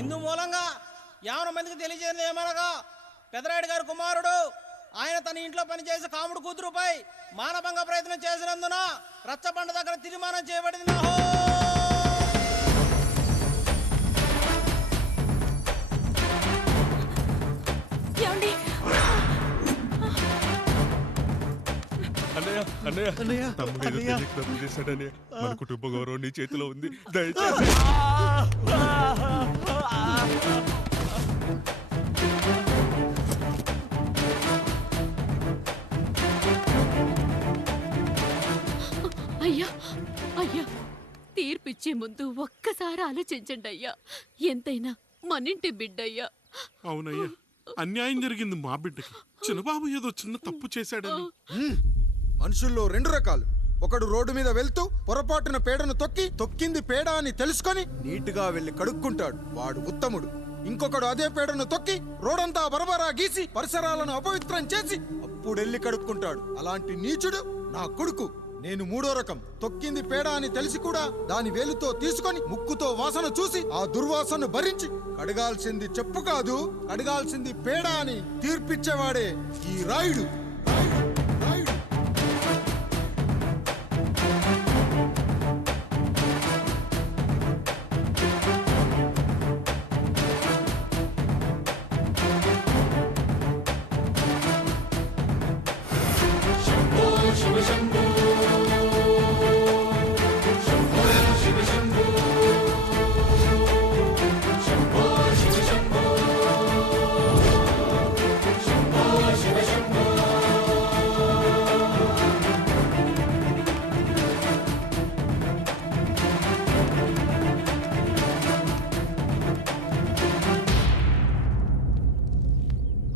ఇందు మూలంగా 50 మందికి తెలియజేయడం ఏమనగా పెదరాయుడు గారి కుమారుడు ఆయన తన ఇంట్లో పనిచేసే కాముడు కూతురుపై మానభంగ ప్రయత్నం చేసినందున రచ్చబండ దగ్గర తీర్మానం చేయబడింది. మన కుటుంబ గౌరవం నీ చేతిలో ఉంది, దయచేసి. అయ్యా అయ్యా, తీర్పిచ్చే ముందు ఒక్కసారి ఆలోచించండి అయ్యా. ఎంతైనా మనింటి బిడ్డయ్యా. అవునయ్యా, అన్యాయం జరిగింది మా బిడ్డకి. చిన్నబాబు ఏదో చిన్న తప్పు చేశాడని. మనుషుల్లో 2 రకాలు. ఒకడు రోడ్డు మీద వెళ్తూ పొరపాటున పేడను తొక్కింది పేడ అని తెలుసుకొని నీటుగా వెళ్లి కడుక్కుంటాడు, వాడు ఉత్తముడు. ఇంకొకడు అదే పేడను తొక్కి రోడంతా బరబరా గీసి పరిసరాలను అపవిత్రం చేసి అప్పుడెళ్ళి కడుక్కుంటాడు. అలాంటి నీచుడు నా కొడుకు. నేను 3వ రకం. తొక్కింది పేడ అని తెలిసి కూడా దాని వేలుతో తీసుకొని ముక్కుతో వాసన చూసి ఆ దుర్వాసన భరించి కడగాల్సింది చెప్పు కాదు, కడగాల్సింది పేడ అని తీర్పిచ్చేవాడే ఈ రాయుడు.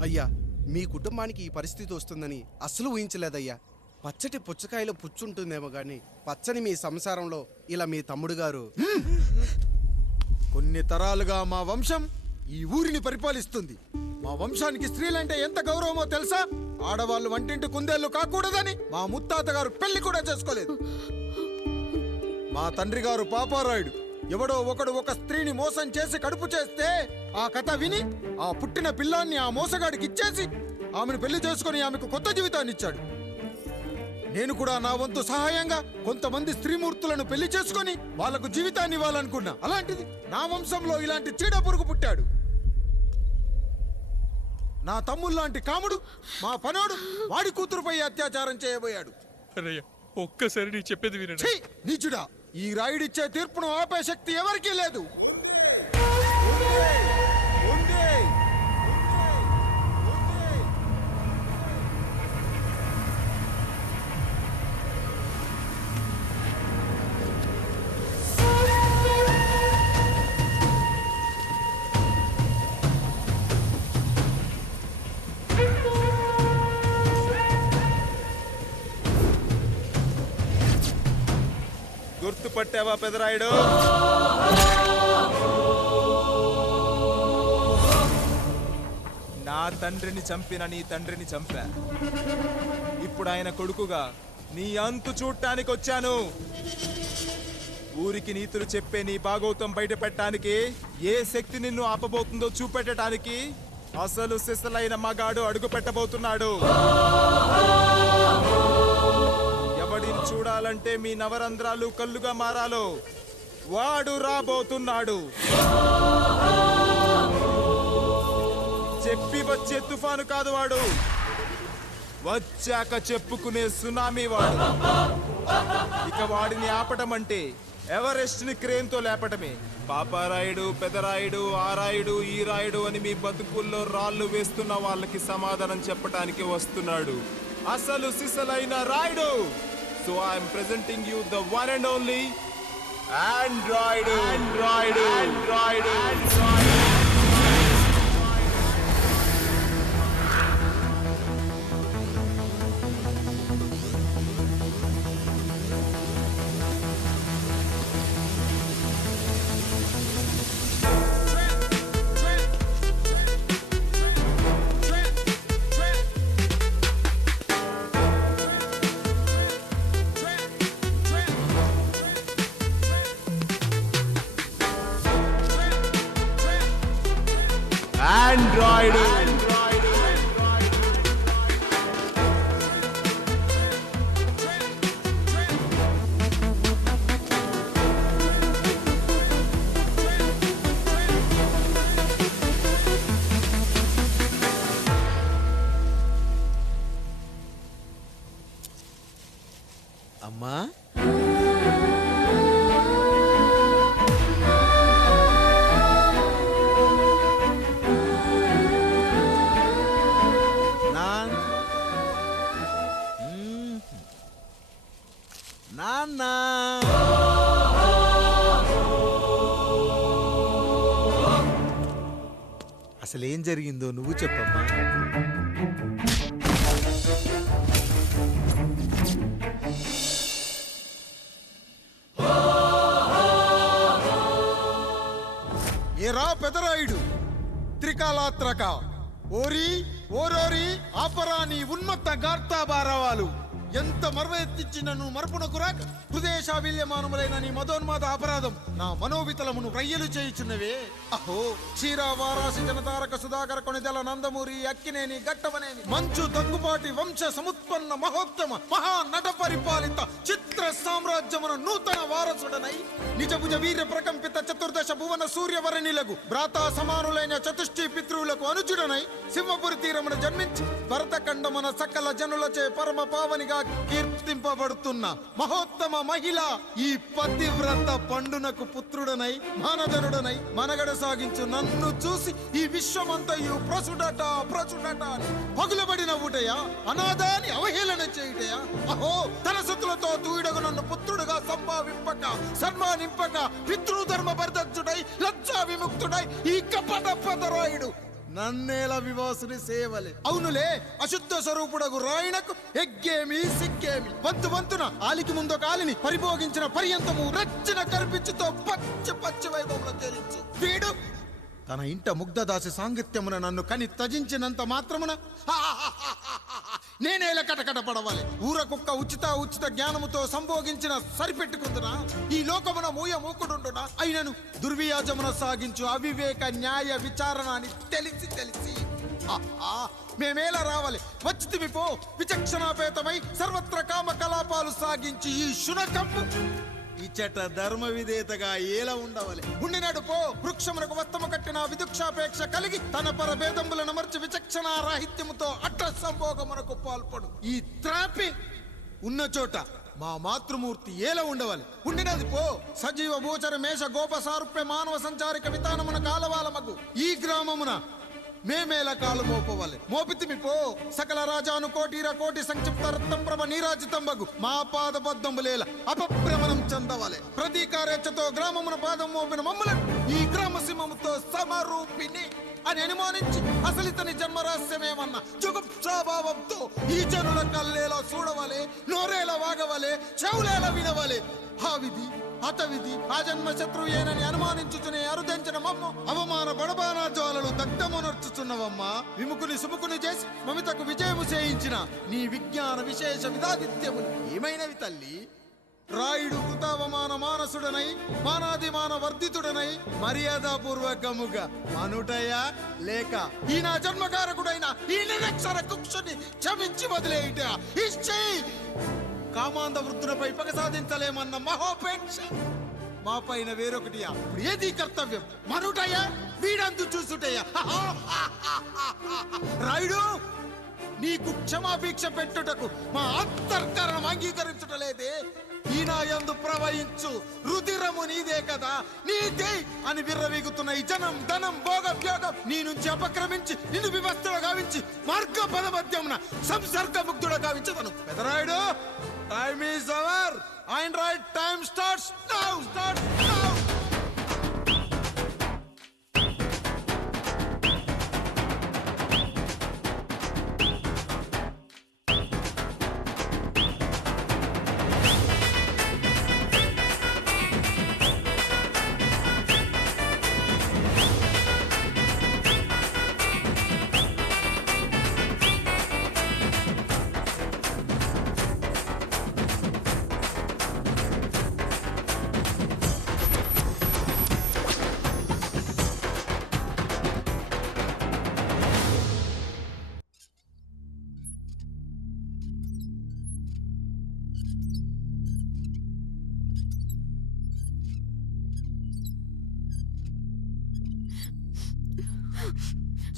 అయ్యా, మీ కుటుంబానికి ఈ పరిస్థితి వస్తుందని అస్సలు ఊహించలేదయ్యా. పచ్చటి పుచ్చకాయలో పుచ్చుంటుందేమో గాని పచ్చని మీ సంసారంలో ఇలా మీ తమ్ముడు గారు. కొన్ని తరాలుగా మా వంశం ఈ ఊరిని పరిపాలిస్తుంది. మా వంశానికి స్త్రీలంటే ఎంత గౌరవమో తెలుసా? ఆడవాళ్ళు వంటింటి కుందేళ్లు కాకూడదని మా ముత్తాత గారు పెళ్లి కూడా చేసుకోలేదు. మా తండ్రి గారు పాపారాయుడు ఎవడో ఒకడు ఒక స్త్రీని మోసం చేసి కడుపు చేస్తే ఆ కథ విని ఆ పుట్టిన పిల్లాన్ని ఆ మోసగాడికి ఇచ్చేసి ఆమెను పెళ్లి చేసుకుని ఆమెకు కొత్త జీవితాన్ని ఇచ్చాడు. నేను కూడా నా వంతు సహాయంగా కొంతమంది స్త్రీమూర్తులను పెళ్లి చేసుకుని వాళ్లకు జీవితాన్ని ఇవ్వాలనుకున్నా. అలాంటిది నా వంశంలో ఇలాంటి చీడ పురుగు పుట్టాడు. నా తమ్ముళ్లాంటి కాముడు మా పనోడు వాడి కూతురుపై అత్యాచారం చేయబోయాడు. ఒక్కసారి నీ చెప్పేది వినండి. నీచుడా, ఈ రాయుడిచ్చే తీర్పును ఆపే శక్తి ఎవరికీ లేదు. గుర్తుపట్టావా పెదరాయుడు? నా తండ్రిని చంపిన నీ తండ్రిని చంపా. ఇప్పుడు ఆయన కొడుకుగా నీ అంతు చూడటానికి వచ్చాను. ఊరికి నీతులు చెప్పే నీ భాగవతం బయట పెట్టడానికి, ఏ శక్తి నిన్ను ఆపబోతుందో చూపెట్టడానికి అసలు సిసలైన మగాడు అడుగు పెట్టబోతున్నాడు. ఎవడిని చూడాలంటే మీ నవరంధ్రాలు కళ్ళుగా మారాలో వాడు రాబోతున్నాడు. చెప్పి వచ్చే తుఫాను కాదు వాడు, వచ్చాక చెప్పుకునే సునామీ వాడు. ఇక వాడిని ఆపటం అంటే ఎవరెస్ట్ ని క్రేన్ తో లేపటమే. పాపారాయుడు, పెదరాయుడు, ఆ రాయుడు, ఈ రాయుడు అని మీ బతుకుల్లో రాళ్లు వేస్తున్న వాళ్ళకి సమాధానం చెప్పటానికి వస్తున్నాడు అసలు సిసలైన Rayudu. So I am presenting you the one and only Android. Android. అమ్మా నాన్న అసలేం జరిగిందో నువ్వు చెప్పమ్మా. ఏరా పెదరాయుడు త్రికాలాత్రక ఓరి ఓరోరి ఆపరా నీ ఉన్మత్త గార్తాబారావాలు ఎంత మర్వెత్తించినను మరపునకు రాక హృదయశావిల్యమానములైన నీ మదోన్మాద అపరాధం నా మనోవితలమును రయ్యలు చేయుచున్నవే. అహో క్షీరావారాసి జనతారక సుధాకర కొనిదెల నందమూరి అక్కినేని గట్టవనేని మంచు దగ్గుబాటి వంశ సముత్పన్న మహోత్తమ మహా నట పరిపాలిత చిత్ర సామ్రాజ్యమున నూతన వారసుడనై నిజభుజ వీర్య ప్రకంపిత చతుర్దశ భువన సూర్యవరణిలకు భ్రాతా సమానులైన చతుష్టి పితృవులకు అనుజుడనై సింహపురి తీరమున జన్మించి భరతఖండమున సకల జనులచే పరమ పావనిగా కీర్తింపబడుతున్న మహోత్తమ మహిళ ఈ పతివ్రత పండునకు పుత్రుడనై మానధనుడనై మనగడ సాగించు నన్ను చూసి ఈ విశ్వమంతయు ప్రసుడట ప్రసుడట అని పగులబడిన ఊటయా అనాథాన్ని అవహేళన చేయుటయా. అహో తన సుతులతో తూయిడగు నన్ను పుత్రుడుగా సంభావింపక సన్మానింపక పితృధర్మ పరిదక్షుడై లజ్జా విముక్తుడై ఈ కపట పదరాయుడు నన్నేల వివాసుని సేవలే. అవునులే అశుద్ధ స్వరూపుడగు రాయణకు ఎగ్గేమి సిగ్గేమి వంతు వంతున ఆలికి ముందు కాలిని పరిభోగించిన పర్యంతము రచ్చిన కర్పిచ్చుతో పచ్చి పచ్చి వైభవంలో తేలించు వీడు తన ఇంట ముగ్ధదాసి సాంగత్యమున నన్ను కని తజించినంత మాత్రమున నేనేల కటకట పడవాలి. ఊర కుక్క ఉచిత జ్ఞానముతో సంభోగించిన సరిపెట్టుకుందునా ఈ లోకమున మూయ మూకుడుండునా అయినను దుర్వ్యాజమున సాగించు అవివేక న్యాయ విచారణ అని తెలిసి మేమేలా రావాలి వచ్చితిమి పో విచక్షణాపేతమై సర్వత్ర కామ కలాపాలు సాగించి ఈ శునకమ్ము ఇచ్చట ధర్మ విధేతగా ఏలా ఉండవాలి ఉండినాడు పో. వృక్షమునకు వత్తము కట్టిన విదుక్షాపేక్ష కలిగి తన పరభేదములను మర్చి విచక్షణ రాహిత్యముతో అట్ట సంభోగమునకు పాల్పడు ఈ త్రాపి ఉన్న చోట మా మాతృమూర్తి ఏలా ఉండవాలి ఉండినది పో. సజీవ భూచర మేష గోప సారూప్య మానవ సంచారిక విధానమున కాలవాలమగు ఈ గ్రామమున మేమేల కాలు మోపవాలి మోపితిమి పో. సకల రాజాను కోటిర కోటి సంక్షిప్త రత్నప్రభ నీరాజితంబగు మా పాదబద్ధములేల అపభ్రమణం చెందవాలి. ప్రతీకారేచ్ఛతో గ్రామమున పాదం మోపిన మమ్మలను ఈ గ్రామ సింహముతో సమరూపిణి అని అనుమానించి అసలితని జన్మరహస్యమేమన్నా జుగుప్సాభావంతో ఈ జనుల కల్లేలా చూడవాలి నోరేలా వాగవాలి చెవులేలా వినవాలి. ఆ విధి హతవిధి ఆ జన్మ శత్రువు ఏనని అనుమానించుచునే అరుదించిన మమ్మ అవమాన బడబానా జ్వాలలు దగ్ధమునర్చుచున్నవమ్మా. విముకుని సుముకుని చేసి మమితకు విజయము చేయించిన నీ విజ్ఞాన విశేష విధాదిత్యములు ఏమైనవి తల్లి. రాయుడు కృతావమాన మానసుడనై మానాదిమాన వర్ధితుడనై మర్యాదపూర్వకముగా మనుటయా లేక ఈ నా జన్మకారకుడైన ఈ నిరక్షర కుక్షుని క్షమించి వదిలేయుట ఇచ్చి కామాంధ వృద్ధులపై పగ సాధించలేమన్న మహోపేక్ష మా పైన వేరొకటియా. ఇప్పుడు ఏది కర్తవ్యం మనుటయా వీడందు చూసుటయా. రాయుడు నీకు క్షమాపీక్ష పెట్టుటకు మా అంతర్కరణం అంగీకరించుటలేదే. ఈనాయందు ప్రవహించు రుధిరము నీదే కదా నీదే అని విర్రవీగుతున్న ఈ జనం ధనం భోగభ్యోగం నీ నుంచి అపక్రమించి నిన్ను వివస్థలో గావించి మార్గ పదమధ్యమున సంసర్గముగ్ధుడ గావించదను. Pedarayudu time is over and right time starts now.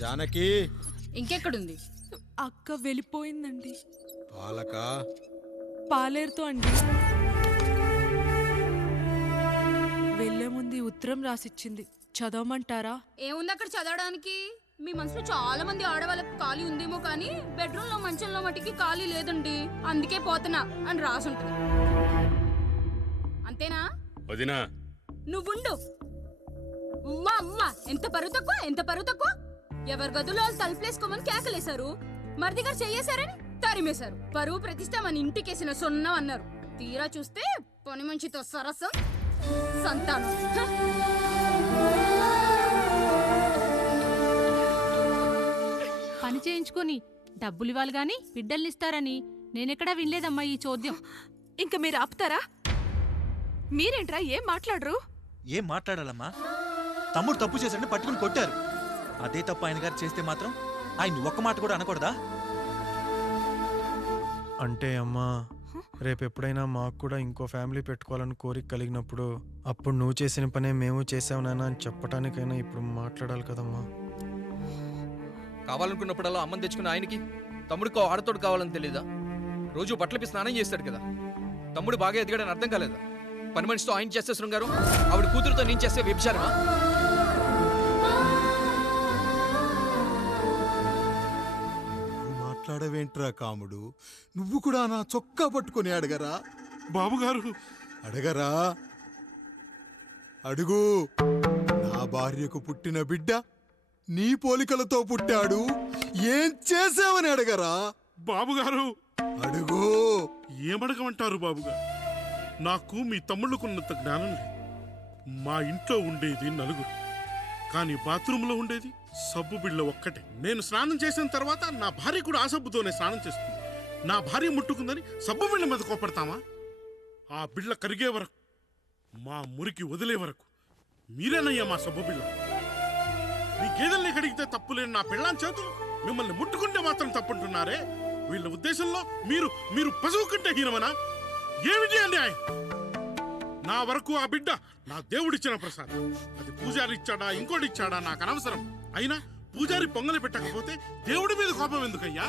Janaki ఇంకెక్కడుంది? అక్క వెళ్ళిపోయిందండి. పాలక పాలేరుతో అండి. వెళ్లే ముందు ఈ ఉత్తరం రాసిచ్చింది, చదవమంటారా? ఏముంది అక్కడ చదవడానికి? మీ మనసులో చాలా మంది ఆడవాళ్ళకి ఖాళీ ఉందేమో కానీ బెడ్రూమ్ లో మంచంలో మట్టికి ఖాళీ లేదండి, అందుకే పోతున్నా అని రాసుంటది. అంతేనా? వదినా నువ్వుండు. ఉమ్మా అమ్మా, ఎంత పరువు తక్కువ, ఎంత పరువు తక్కువ! ఎవరి గదులో వాళ్ళు తలుపులేసుకోమని కేకలేశారు, మరిది గారు చెయ్యేశారని తరిమేశారు. పరువు ప్రతిష్ట మన ఇంటికేసిన సొన్నం అన్నారు. తీరా చూస్తే పని మంచితో సరసం, సంతానం. హ! పని చేయించుకొని డబ్బులు ఇవ్వాలి గాని బిడ్డల్నిస్తారని నేనెక్కడా వినలేదమ్మా ఈ చోద్యం. ఇంక మీరు ఆపుతారా? మీరేంట్రా ఏం మాట్లాడరు? ఏం మాట్లాడాలమ్మా? తమ్ముడు తప్పు చేశాడని పట్టుకుని కొట్టారు. అదే తప్పు ఆయన గారు చేస్తే మాత్రం ఆయన ఒక్క మాట కూడా అనకూడదా? అంటే అమ్మా, రేపెప్పుడైనా మాకు కూడా ఇంకో ఫ్యామిలీ పెట్టుకోవాలని కోరిక కలిగినప్పుడు అప్పుడు నువ్వు చేసిన పనే మేము చేసావు నాన్న అని చెప్పటానికైనా ఇప్పుడు మాట్లాడాలి కదమ్మా. కావాలనుకున్నప్పుడల్లా అమ్మని తెచ్చుకున్న ఆయనకి తమ్ముడికో ఆడతోడు కావాలని తెలీదా? రోజు బట్టలపి స్నానం చేస్తాడు కదా. తమ్ముడు బాగా ఎదిగాడని అర్థం కాలేదా? పని మనిషితో ఆయన చేస్తే శృంగారం, ఆవిడ కూతురుతో నేను చేస్తే వ్యభిచారమా? మాట్లాడవేంట్రా కాముడు? నువ్వు కూడా నా చొక్కా పట్టుకొని అడగరా? బాబుగారు అడగరా? అడుగు. నా భార్యకు పుట్టిన బిడ్డ నీ పోలికలతో పుట్టాడు, ఏం చేసావని అడగరా? బాబుగారు అడుగు. ఏమడగమంటారు బాబుగారు? నాకు మీ తమ్ముళ్ళకున్నంత జ్ఞానం లేదు. మా ఇంట్లో ఉండేది నలుగురు, కానీ బాత్రూంలో ఉండేది సబ్బు బిళ్ళ ఒక్కటే. నేను స్నానం చేసిన తర్వాత నా భార్య కూడా ఆ సబ్బుతోనే స్నానం చేస్తుంది. నా భార్య ముట్టుకుందని సబ్బు బిళ్ళ మీద కోపడతామా? ఆ బిళ్ళ కరిగే వరకు, మా మురికి వదిలే వరకు మీరేనయ్యా మా సబ్బు బిళ్ళ. మీ గేదెల్ని కడిగితే తప్పులేని నా పిల్లాని చేతులు మిమ్మల్ని ముట్టుకుంటే మాత్రం తప్పుంటున్నారే. వీళ్ళ ఉద్దేశంలో మీరు పశువు కంటే హీనమనా? ఏమిటి అండి ఆయన? నా వరకు ఆ బిడ్డ నా దేవుడిచ్చిన ప్రసాదం. అది పూజారి ఇచ్చాడా ఇంకోటి ఇచ్చాడా నాకు అనవసరం. అయినా పూజారి పొంగలి పెట్టకపోతే దేవుడి మీద కోపం ఎందుకయ్యా?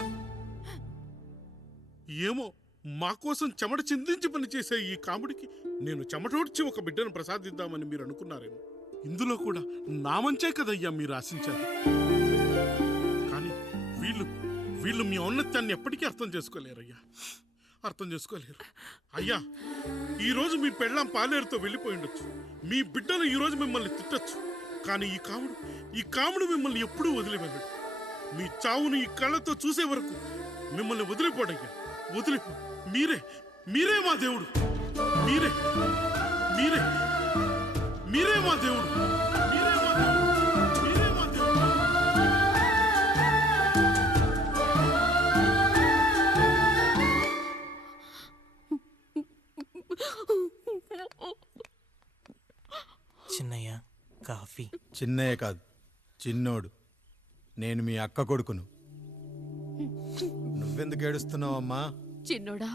ఏమో, మా కోసం చెమట చిందించి పనిచేసే ఈ కాముడికి నేను చెమటోడ్చి ఒక బిడ్డను ప్రసాదిద్దామని మీరు అనుకున్నారేమో. ఇందులో కూడా నా మంచే కదయ్యా మీరు ఆశించారు. కానీ వీళ్ళు మీ ఔన్నత్యాన్ని ఎప్పటికీ అర్థం చేసుకోలేరయ్యా, అర్థం చేసుకోలేరు. అయ్యా, ఈరోజు మీ పెళ్ళాం పాలేరుతో వెళ్ళిపోయి ఉండొచ్చు, మీ బిడ్డలు ఈరోజు మిమ్మల్ని తిట్టచ్చు. కానీ ఈ కాముడు మిమ్మల్ని ఎప్పుడూ వదిలిపెట్టడు. మీ చావును ఈ కళ్ళతో చూసే వరకు మిమ్మల్ని వదిలిపోడయ్యా, వదిలిపో. మీరే మా దేవుడు, మీరే మీరే మీరే మా దేవుడు, మీరే మా దేవుడు, మీరే మా దేవుడు. చిన్నయ్య కాఫీ. చిన్నయ్య కాదు, చిన్నోడు. నేను మీ అక్క కొడుకును. నువ్వెందుకు ఏడుస్తున్నావమ్మా? చిన్నోడా,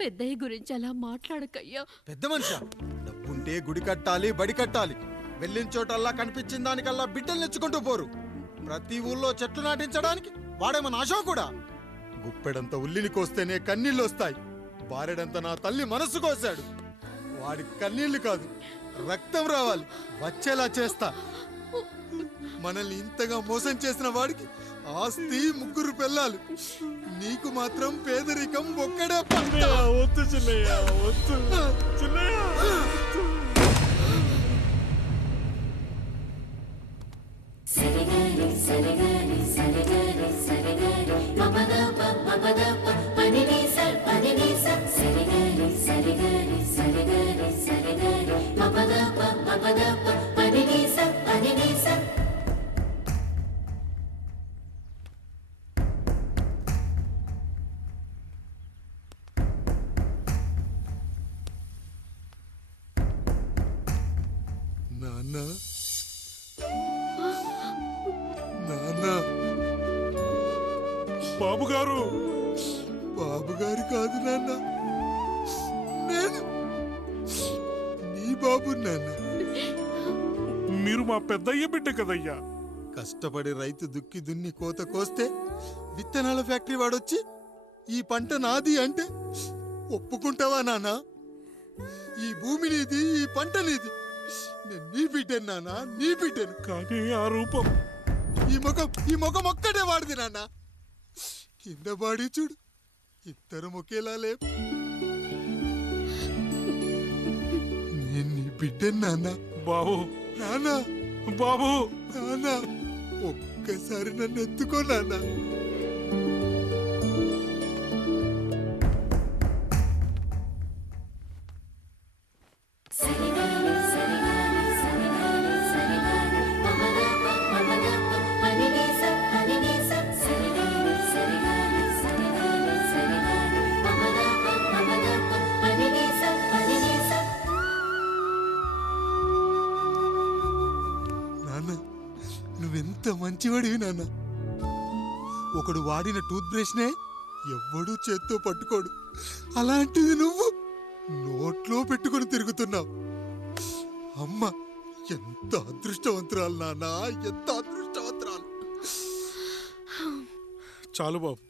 పెద్దయ్య గురించి అలా మాట్లాడకయ్యా. పెద్ద మనిషా, డబ్బుంటే గుడి కట్టాలి, బడి కట్టాలి. వెళ్ళిన చోటల్లా కనిపించిన దానికల్లా బిడ్డలు నెచ్చుకుంటూ పోరు. ప్రతి ఊళ్ళో చెట్లు నాటించడానికి వాడేమన్నా ఆశో కూడా. గుప్పెడంత ఉల్లిని కోస్తేనే కన్నీళ్ళు వస్తాయి. బారెడంత నా తల్లి మనస్సు కోసాడు. వాడి కన్నీళ్లు కాదు, రక్తం రావాలి, వచ్చేలా చేస్తా. మనల్ని ఇంతగా మోసం చేసిన వాడికి ఆస్తి, 3 పిల్లలు. నీకు మాత్రం పేదరికం ఒక్కడే పంట. వద్దు చిన్నయ్య, వద్దు చిన్నయ్య. నాన్న, నాన్న. బాబుగారు, బాబుగారు కాదు నాన్న, నేను నీ బాబు నాన్న. మీరు మా పెద్దయ్య బిడ్డ కదయ్యా. కష్టపడి రైతు దుక్కి దున్ని కోత కోస్తే విత్తనాల ఫ్యాక్టరీ వాడొచ్చి ఈ పంట నాది అంటే ఒప్పుకుంటావా నాన్న? ఈ భూమి నీది, ఈ పంట నీది. నేను నీ బిడ్డను నాన్న, నీ బిడ్డను. కానీ ఆ రూపం, ఈ ముఖం ఒక్కడే వాడిది నాన్న. కింద బాడి చూడు, ఇద్దరం ఒకేలా లేవు. నేను నీ బిడ్డను నాన్న. బాబు, నాన్న, బాబు, నాన్న, ఒక్కసారి నన్ను ఎత్తుకో నాన్న. నువ్వెంత మంచివాడివి నాన్న. ఒకడు వాడిన టూత్ బ్రష్నే ఎవ్వడూ చేత్తో పట్టుకోడు. అలాంటిది నువ్వు నోట్లో పెట్టుకుని తిరుగుతున్నావు. అమ్మ ఎంత అదృష్టవంతురాలు నాన్న, ఎంత అదృష్టవంతురాలు. చాలు బాబు,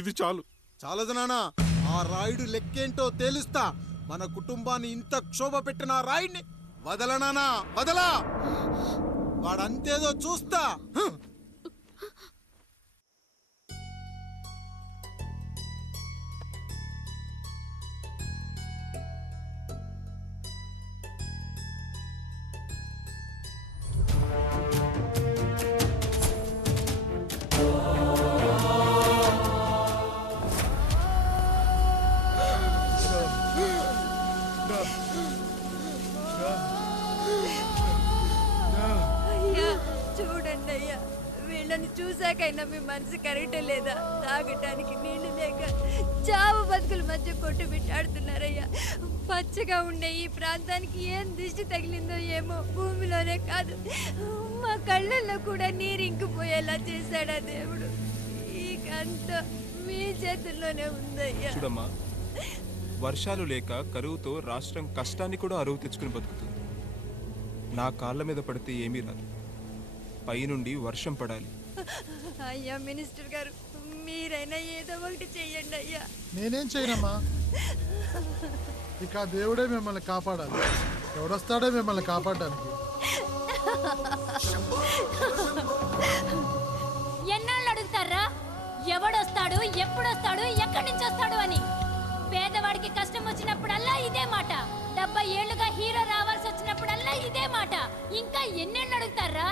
ఇది చాలు. చాలదు నాన్న, ఆ రాయుడు లెక్కేంటో తేలుస్తా. మన కుటుంబాన్ని ఇంత క్షోభ పెట్టిన ఆ రాయుడిని వదలనానా, వదలా. వాడంతేదో చూస్తా. చూడండి అయ్యా, వీళ్ళని చూసాకైనా మీ మనసు కరెక్ట్ లేదా? తాగటానికి నీళ్లు లేక చావు బతుకుల మధ్య కొట్టు బిట్టాడుతున్నారయ్యా. పచ్చగా ఉండే ఈ ప్రాంతానికి ఏం దిష్టి తగిలిందో ఏమో. భూమిలోనే కాదు, మా కళ్ళల్లో కూడా నీరు ఇంకిపోయేలా చేశాడా దేవుడు. ఈకంత మీ చేతుల్లోనే ఉందయ్యా. చూడమ్మా, వర్షాలు లేక కరువుతో రాష్ట్రం కష్టాన్ని కూడా అరువు తెచ్చుకుని బతుకుతుంది. నా కాళ్ళ మీద పడితే ఏమీ రాదు, పైనుండి వర్షం పడాలి. అయ్యా మినిస్టర్ గారు, మీరైనా ఏదో ఒకటి చెయ్యండి అయ్యా. నేనేం చేయనమ్మా, ఇక దేవుడే మిమ్మల్ని కాపాడాలి. ఎవడొస్తాడో మిమ్మల్ని కాపాడడానికి. ఎన్నాళ్ళు అడుగుతారా ఎవడొస్తాడు, ఎప్పుడొస్తాడు, ఎక్కడి నుంచి వస్తాడు అని? పేదవాడికి కష్టం వచ్చినప్పుడల్లా ఇదే మాట. 70 ఏళ్లుగా హీరో రావాల్సి వచ్చినప్పుడల్లా ఇదే మాట. ఇంకా ఎన్నేళ్ళు అడుగుతారా?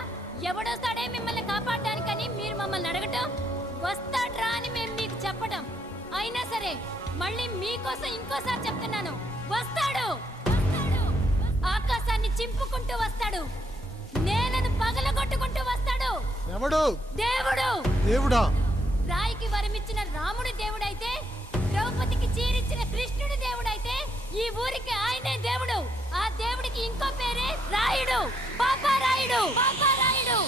ఎవడొస్తాడే మిమ్మల్ని కాపాడడానికని మీరు మమ్మల్ని అడగటం, వస్తాడ్రా అని మేము మీకు చెప్పడం. అయినా సరే మళ్ళీ మీకోసం ఇంకోసారి చెప్తున్నాను, వస్తాడు. ఆకాశాన్ని చింపుకుంటూ వస్తాడు, నేలను పగలగొట్టుకుంటూ వస్తాడు. ఎవడు? దేవుడు. దేవుడా? రాయికి వరమిచ్చిన రాముడి దేవుడైతే, ద్రౌపదికి చీరిచ్చిన కృష్ణుడి దేవుడైతే, ఈ ఊరికి ఆయనే దేవుడు. ఆ దేవుడికి ఇంకో పేరే రాయుడు, పాపారాయుడు. పాపారాయుడు.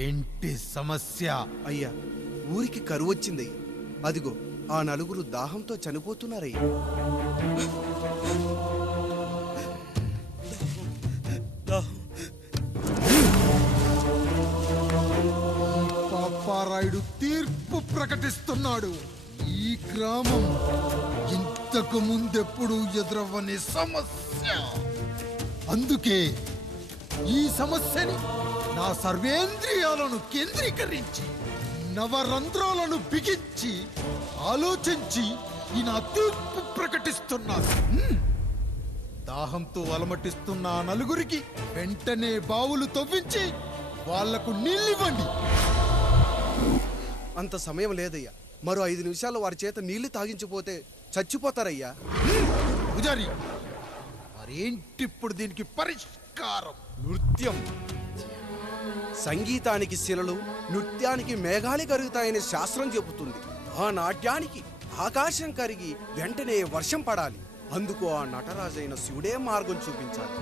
ఏంటి సమస్య? అయ్యా, ఊరికి కరువు వచ్చిందయ్యా. అదిగో ఆ నలుగురు దాహంతో చనిపోతున్నారయ్యా. పాపారాయుడు తీర్పు ప్రకటిస్తున్నాడు. ఈ గ్రామం ఇంతకు ముందెప్పుడు ఎదురవ్వని సమస్య. అందుకే ఈ సమస్యని నా సర్వేంద్రియాలను కేంద్రీకరించి, నవరంధ్రాలను బిగించి ఆలోచించి ఈ నా తీర్పు ప్రకటిస్తున్నాను. దాహంతో అలమటిస్తున్న ఆ నలుగురికి వెంటనే బావులు తవ్వించి వాళ్లకు నీళ్ళివ్వండి. అంత సమయం లేదయ్యా. మరో 5 నిమిషాల్లో వారి చేత నీళ్లు తాగించిపోతే చచ్చిపోతారయ్యా. పూజారి, వారి మరేంటి ఇప్పుడు దీనికి పరిష్కారం? నృత్యం. సంగీతానికి శిలలు, నృత్యానికి మేఘాలు కరుగుతాయని శాస్త్రం చెబుతుంది. ఆ నాట్యానికి ఆకాశం కరిగి వెంటనే వర్షం పడాలి. అందుకు ఆ నటరాజైన శివుడే మార్గం చూపించాలి.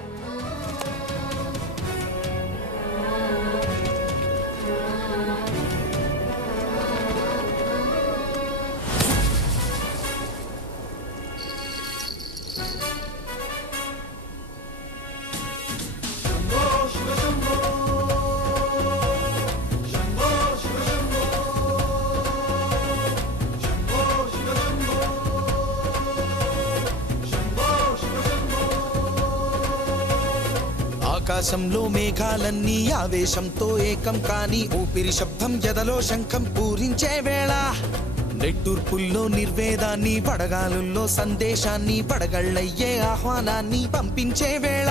ఆకాశంలో మేఘాలన్నీ ఆవేశంతో ఏకం కాని ఊపిరి శబ్దం ఎదలో శంఖం పూరించే వేళ నెట్టూర్పుల్లో నిర్వేదాన్ని పడగాలుల్లో సందేశాన్ని పడగళ్ళయ్యే ఆహ్వానాన్ని పంపించే వేళ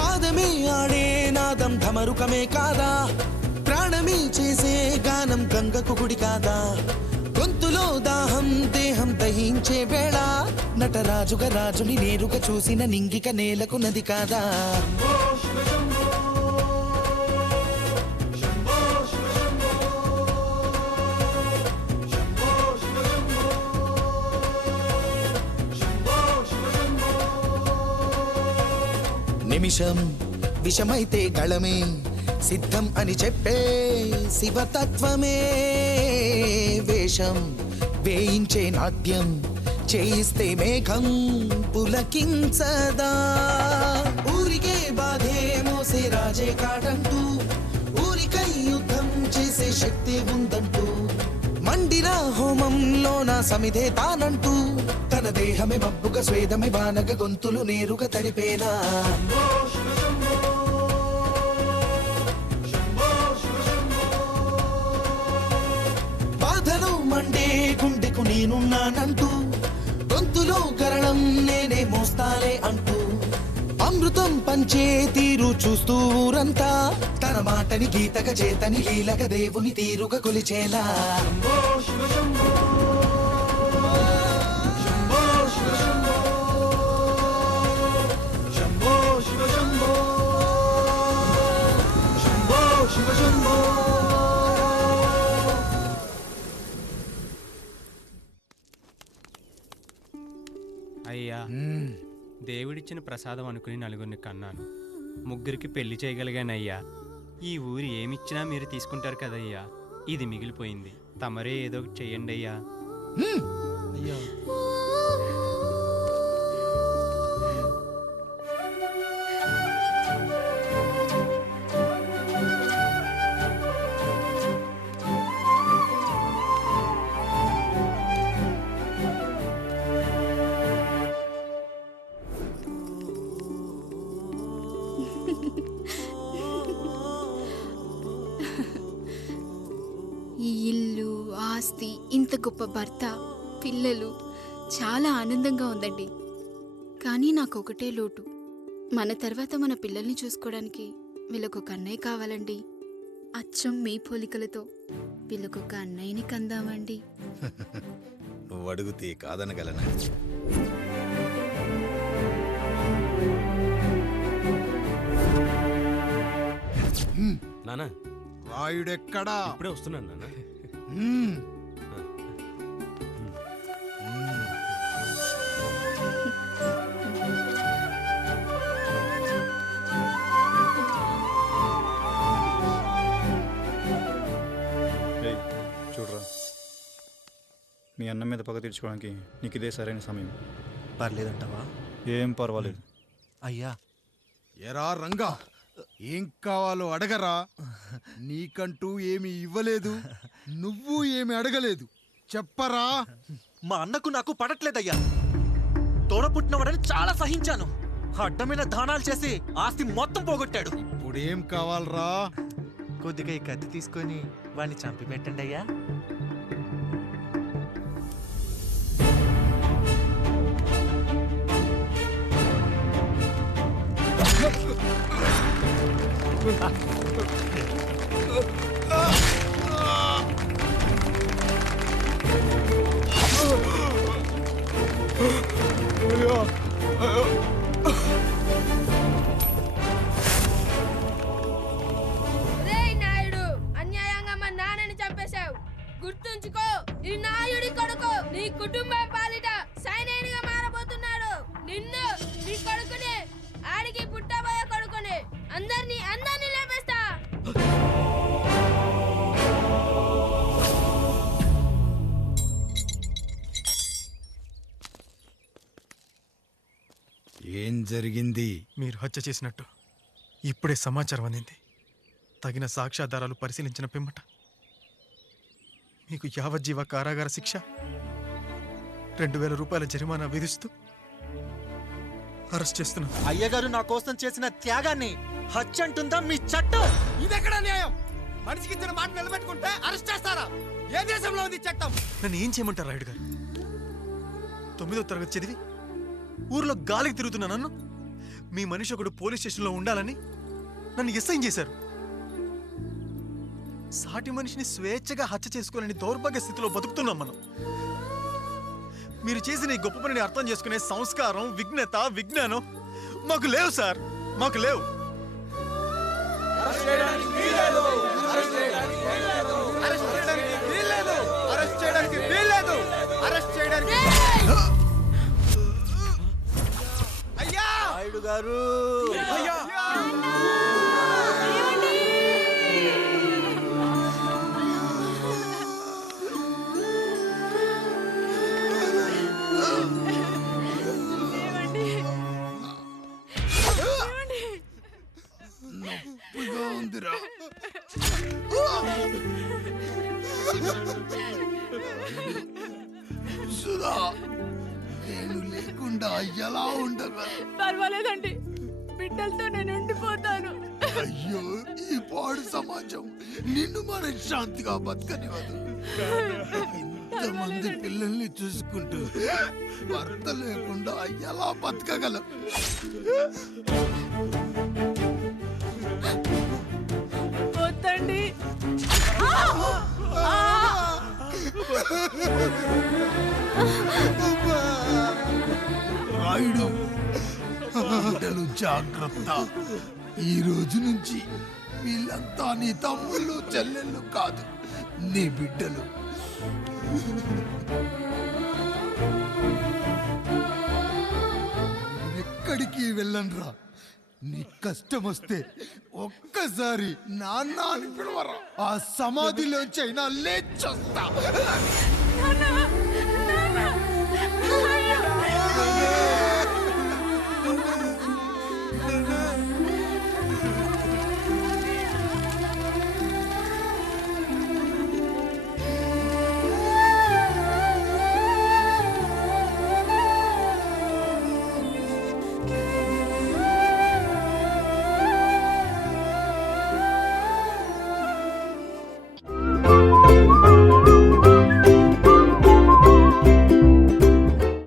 పాదమే ఆడే నాదం ఢమరుకమే కాదా ప్రాణమే చేసే గానం గంగకు గుడి కాదా గొంతులో దాహం దేహం దహించే వేళ నటరాజుగా రాజుని నేరుగా చూసిన నింగిక నేలకు నది కాదా నిమిషం విషమైతే గళమే సిద్ధం అని చెప్పే శివతత్వమే వేషం వేయించే నాట్యం చేయిస్తే మేఘం పులకించదా ఊరికే బాధే మోసే రాజే కాడంటూ ఊరికై యుద్ధం చేసే శక్తి ఉందంటూ మండిన హోమంలో నా సమిధే తానంటూ తన దేహమే మబ్బుగా స్వేదమే బానగ గొంతులు నేరుగా తడిపేనా బాధను మండే గుండెకు నేనున్నానంటూ గొంతులో గరళం నేనే మోస్తాలే అంటూ అమృతం పంచే తీరు చూస్తూ ఊరంతా తన మాటని గీతగా చేతని లీలగా దేవుని తీరుగా కొలిచేలా అయ్యా దేవుడిచ్చిన ప్రసాదం అనుకుని నలుగురిని కన్నాను, ముగ్గురికి పెళ్లి చేయగలిగానయ్యా. ఈ ఊరు ఏమిచ్చినా మీరు తీసుకుంటారు కదయ్యా, ఇది మిగిలిపోయింది, తమరే ఏదో ఒకటి చెయ్యండి అయ్యా. అయ్యా ఈ ఇల్లు ఆస్తి ఇంత గొప్ప భర్త పిల్లలు చాలా ఆనందంగా ఉందండి. కానీ నాకు ఒకటే లోటు, మన తర్వాత మన పిల్లల్ని చూసుకోవడానికి వీళ్ళకొక అన్నయ్య కావాలండి. అచ్చం మీ పోలికలతో వీళ్ళకొక అన్నయ్యని కందామండి. నువ్వు అడిగితే కాదనగలనా? నానా రాయుడెక్కడా? ఇప్పుడే వస్తున్నాను నాన్న. చూడరా, మీ అన్నం మీద పగ తీర్చుకోవడానికి నీకు ఇదే సరైన సమయం. పర్లేదంటావా? ఏం పర్వాలేదు. అయ్యా ఎరా రంగా, ఏం కావాలో అడగరా. నీకంటూ ఏమి ఇవ్వలేదు, నువ్వు ఏమి అడగలేదు, చెప్పరా. మా అన్నకు నాకు పడట్లేదయ్యా. తోడ పుట్టినవాడని చాలా సహించాను, అడ్డమైన దానాలు చేసి ఆస్తి మొత్తం పోగొట్టాడు. ఇప్పుడేం కావాలరా? కొద్దిగా ఈ కత్తి తీసుకొని వాడిని చంపి పెట్టండి అయ్యా. అయ్యా అందరినీ లేపేస్తా. ఏం జరిగింది? మీరు హత్య చేసినట్టు ఇప్పుడే సమాచారం అందింది. తగిన సాక్ష్యాధారాలు పరిశీలించిన పిమ్మట మీకు యావజ్జీవ కారాగార శిక్ష, 2000 రూపాయల జరిమానా విధిస్తూ అరెస్ట్ చేస్తున్నాం. అయ్యగారు నా కోసం చేసిన త్యాగాన్ని హత్య అంటుందా మీ చట్టం? ఇదెక్కడ న్యాయం? మనిషికి ఇచ్చిన మాట నిలబెట్టుకుంటే అరెస్ట్ చేస్తారా? ఏ దేశంలో ఉంది చట్టం? నన్ను ఏం చేయమంటారు రాయుడు గారు? 9వ తరగతి చదివి ఊర్లో గాలికి తిరుగుతున్నా నన్ను మీ మనిషి ఒకడు పోలీస్ స్టేషన్లో ఉండాలని నన్ను ఎస్ఐ చేశారు. సాటి మనిషిని స్వేచ్ఛగా హత్య చేసుకోలేని దౌర్భాగ్య స్థితిలో బతుకుతున్నాం మనం. మీరు చేసిన ఈ గొప్ప పనిని అర్థం చేసుకునే సంస్కారం, విజ్ఞత, విజ్ఞానం మాకు లేవు సార్, మాకు లేవు. నాయుడు గారు నొప్పిగా ఉందిరా. సుధా, నేను లేకుండా ఎలా ఉండగలను? పర్వాలేదండి, బిడ్డలతో నేను ఉండిపోతాను. అయ్యో, ఈ పాడు సమాజం నిన్ను మనశ్శాంతిగా బతకనివ్వదు. ఇంతమంది పిల్లల్ని చూసుకుంటూ భర్త లేకుండా ఎలా బతకగలం? వద్దండి. రాయుడు, బిడ్డలు జాగ్రత్త. ఈ రోజు నుంచి వీళ్ళంతా నీ తమ్ముళ్ళు చెల్లెళ్ళు కాదు, నీ బిడ్డలు. ఎక్కడికి వెళ్ళనురా. నీ కష్టం వస్తే ఒక్కసారి నాన్న అని పిలవరా. ఆ సమాధిలోంచి అయినా లేచొస్తా. అయ్యో